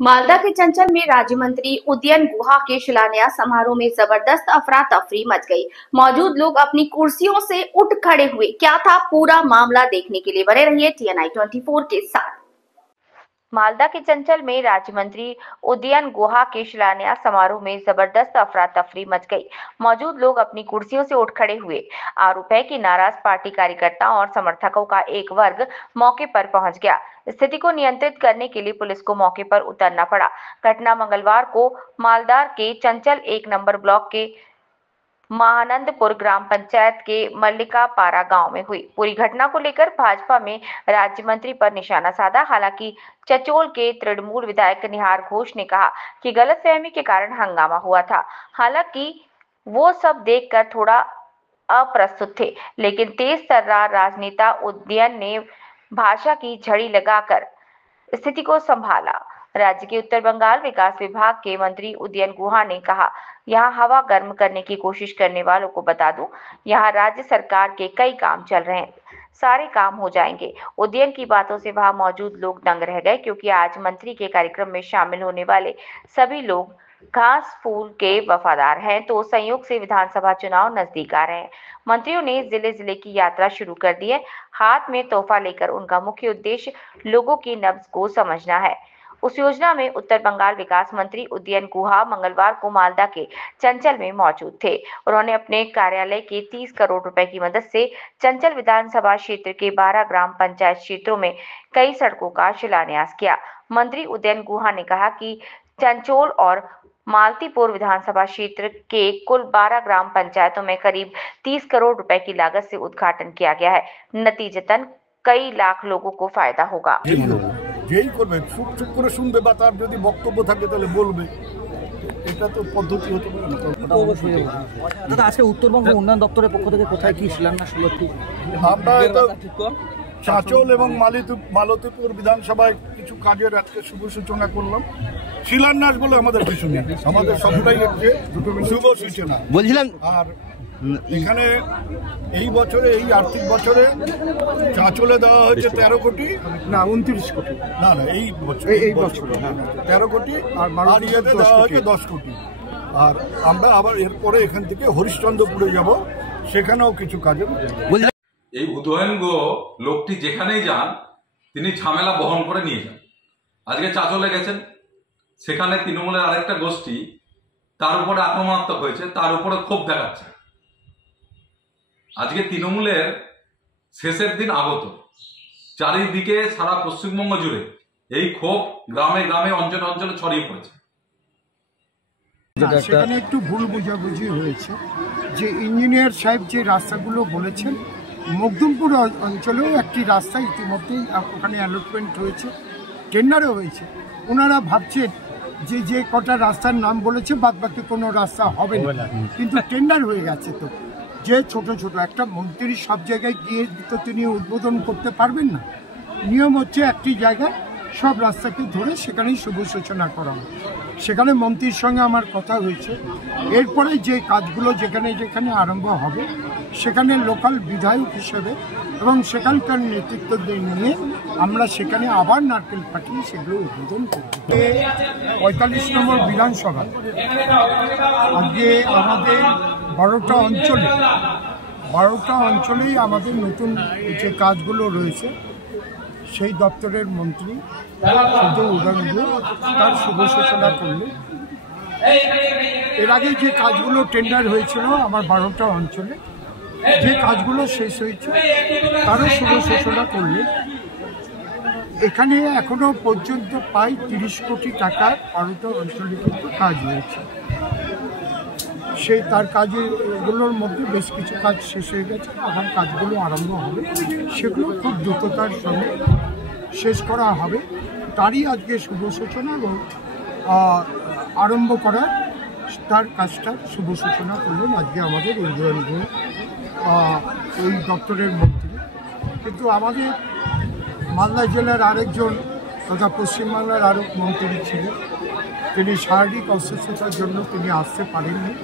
मालदा के चंचल में राज्य मंत्री उदयन गुहा के शिलान्यास समारोह में जबरदस्त अफरा तफरी मच गई। मौजूद लोग अपनी कुर्सियों से उठ खड़े हुए। क्या था पूरा मामला, देखने के लिए बने रहिए TNI 24 के साथ। मालदा के चंचल में राज्य मंत्री उदयन गुहा के शिलान्यास समारोह में जबरदस्त अफरा तफरी मच गई। मौजूद लोग अपनी कुर्सियों से उठ खड़े हुए। आरोप है कि नाराज पार्टी कार्यकर्ताओं और समर्थकों का एक वर्ग मौके पर पहुंच गया। स्थिति को नियंत्रित करने के लिए पुलिस को मौके पर उतरना पड़ा। घटना मंगलवार को मालदा के चंचल 1 नंबर ब्लॉक के महानंदपुर ग्राम पंचायत के मल्लिकापारा गांव में हुई। पूरी घटना को लेकर भाजपा में राज्य मंत्री पर निशाना साधा। हालांकि चचोल के तृणमूल विधायक निहार घोष ने कहा कि गलतफहमी के कारण हंगामा हुआ था। हालांकि वो सब देखकर थोड़ा अप्रस्तुत थे, लेकिन तेज तर्रार राजनेता उदयन ने भाषा की झड़ी लगाकर स्थिति को संभाला। राज्य के उत्तर बंगाल विकास विभाग के मंत्री उदयन गुहा ने कहा, यहाँ हवा गर्म करने की कोशिश करने वालों को बता दूं, यहाँ राज्य सरकार के कई काम चल रहे हैं, सारे काम हो जाएंगे। उदयन की बातों से वहां मौजूद लोग दंग रह गए, क्योंकि आज मंत्री के कार्यक्रम में शामिल होने वाले सभी लोग घास फूल के वफादार हैं, तो संयोग से विधानसभा चुनाव नजदीक आ रहे हैं। मंत्रियों ने जिले जिले की यात्रा शुरू कर दी है। हाथ में तोहफा लेकर उनका मुख्य उद्देश्य लोगों की नब्ज को समझना है। उस योजना में उत्तर बंगाल विकास मंत्री उदयन गुहा मंगलवार को मालदा के चंचल में मौजूद थे। उन्होंने अपने कार्यालय के 30 करोड़ रुपए की मदद से चंचल विधानसभा क्षेत्र के 12 ग्राम पंचायत क्षेत्रों में कई सड़कों का शिलान्यास किया। मंत्री उदयन गुहा ने कहा कि चंचोल और मालतीपुर विधानसभा क्षेत्र के कुल 12 ग्राम पंचायतों में करीब 30 करोड़ रुपए की लागत से उद्घाटन किया गया है। नतीजतन कई लाख लोगों को फायदा होगा। যেই করবে চুপ করে শুনবে বা তার যদি বক্তব্য থাকে তাহলে বলবে, এটা তো পদ্ধতি হতে পারে না। দাদা, আজকে উত্তরবঙ্গ উন্নয়ন দপ্তরের পক্ষ থেকে কোথায় কি শিলান্যাস হলো একটু? আমরা এটা চাঁচল এবং মালতীপুর বিধানসভায় কিছু কাজের আজকে শুভ সূচনা করলাম। শিলান্যাস বলে আমাদের কিছু নেই, আমাদের সবটাই হচ্ছে শুভ সূচনা বলছিলাম। আর এখানে এই বছরে, এই আর্থিক বছরে চাঁচলে দেওয়া হয়েছে 13 কোটি, না 29 কোটি, না এই বছর, এই বছর 13 কোটি, আর ইয়েতে দেওয়া হয়েছে 10 কোটি। আর আমরা আবার এরপরে এখান থেকে হরিশ্চন্দ্রপুরে যাব, সেখানেও কিছু কাজে। এই উদয়ন গুহ লোকটি যেখানেই যান তিনি ঝামেলা বহন করে নিয়ে যান। আজকে চাঁচলে গেছেন, সেখানে তৃণমূলের আরেকটা গোষ্ঠী তার উপরে আক্রমণাত্মক হয়েছে, তার উপরে ক্ষোভ দেখাচ্ছে। আজকে তৃণমূলের শেষের দিন আগত, চারিদিকে সারা পশ্চিমবঙ্গ জুড়ে এই ক্ষোভ গ্রামে গ্রামে অঞ্চলে অঞ্চলে ছড়িয়ে পড়েছে। সেখানে একটু ভুল বোঝাবুঝি হয়েছে। যে ইঞ্জিনিয়ার সাহেব যে রাস্তাগুলো বলেছেন, মকদুমপুর অঞ্চলেও একটি রাস্তা ইতিমধ্যেই ওখানে অ্যালটমেন্ট হয়েছে, টেন্ডারও হয়েছে। ওনারা ভাবছেন যে যে কটা রাস্তার নাম বলেছে বাদবাকি কোনো রাস্তা হবে না, কিন্তু টেন্ডার হয়ে গেছে। তো যে ছোট ছোট একটা মন্ত্রী সব জায়গায় গিয়ে তো তিনি উদ্বোধন করতে পারবেন না। নিয়ম হচ্ছে একটি জায়গায় সব রাস্তাকে ধরে সেখানেই শুভ সূচনা করা হয়। সেখানে মন্ত্রীর সঙ্গে আমার কথা হয়েছে। এরপরে যে কাজগুলো যেখানে যেখানে আরম্ভ হবে, সেখানে লোকাল বিধায়ক হিসেবে এবং সেখানকার নেতৃত্ব নিয়ে আমরা সেখানে আবার নারকেল ফাটিয়ে সেগুলো উদ্বোধন করব। 45 নম্বর বিধানসভা আজকে আমাদের 12টা অঞ্চলেই আমাদের নতুন যে কাজগুলো রয়েছে, সেই দপ্তরের মন্ত্রী শুধু উদয়ন গুহ তার শুভ সূচনা করলেন। এর আগে যে কাজগুলো টেন্ডার হয়েছিল আমার 12টা অঞ্চলে, যে কাজগুলো শেষ হয়েছে তারও শুভ সূচনা করলেন। এখানে এখনো পর্যন্ত প্রায় 30 কোটি টাকার 12টা অঞ্চলে কিন্তু কাজ হয়েছে। সেই তার কাজগুলোর মধ্যে বেশ কিছু কাজ শেষ হয়ে গেছে, এখন কাজগুলো আরম্ভ হবে, সেগুলো খুব দ্রুততার সঙ্গে শেষ করা হবে। তারই আজকে শুভ সূচনা এবং আরম্ভ করার তার কাজটার শুভ সূচনা করলেন আজকে আমাদের উদয়ন গুহ, ওই দপ্তরের মন্ত্রী। কিন্তু আমাদের মালদা জেলার আরেকজন তথা পশ্চিমবাংলার আরেক মন্ত্রী ছিলেন, তিনি শারীরিক অসুস্থতার জন্য তিনি আসতে পারেননি।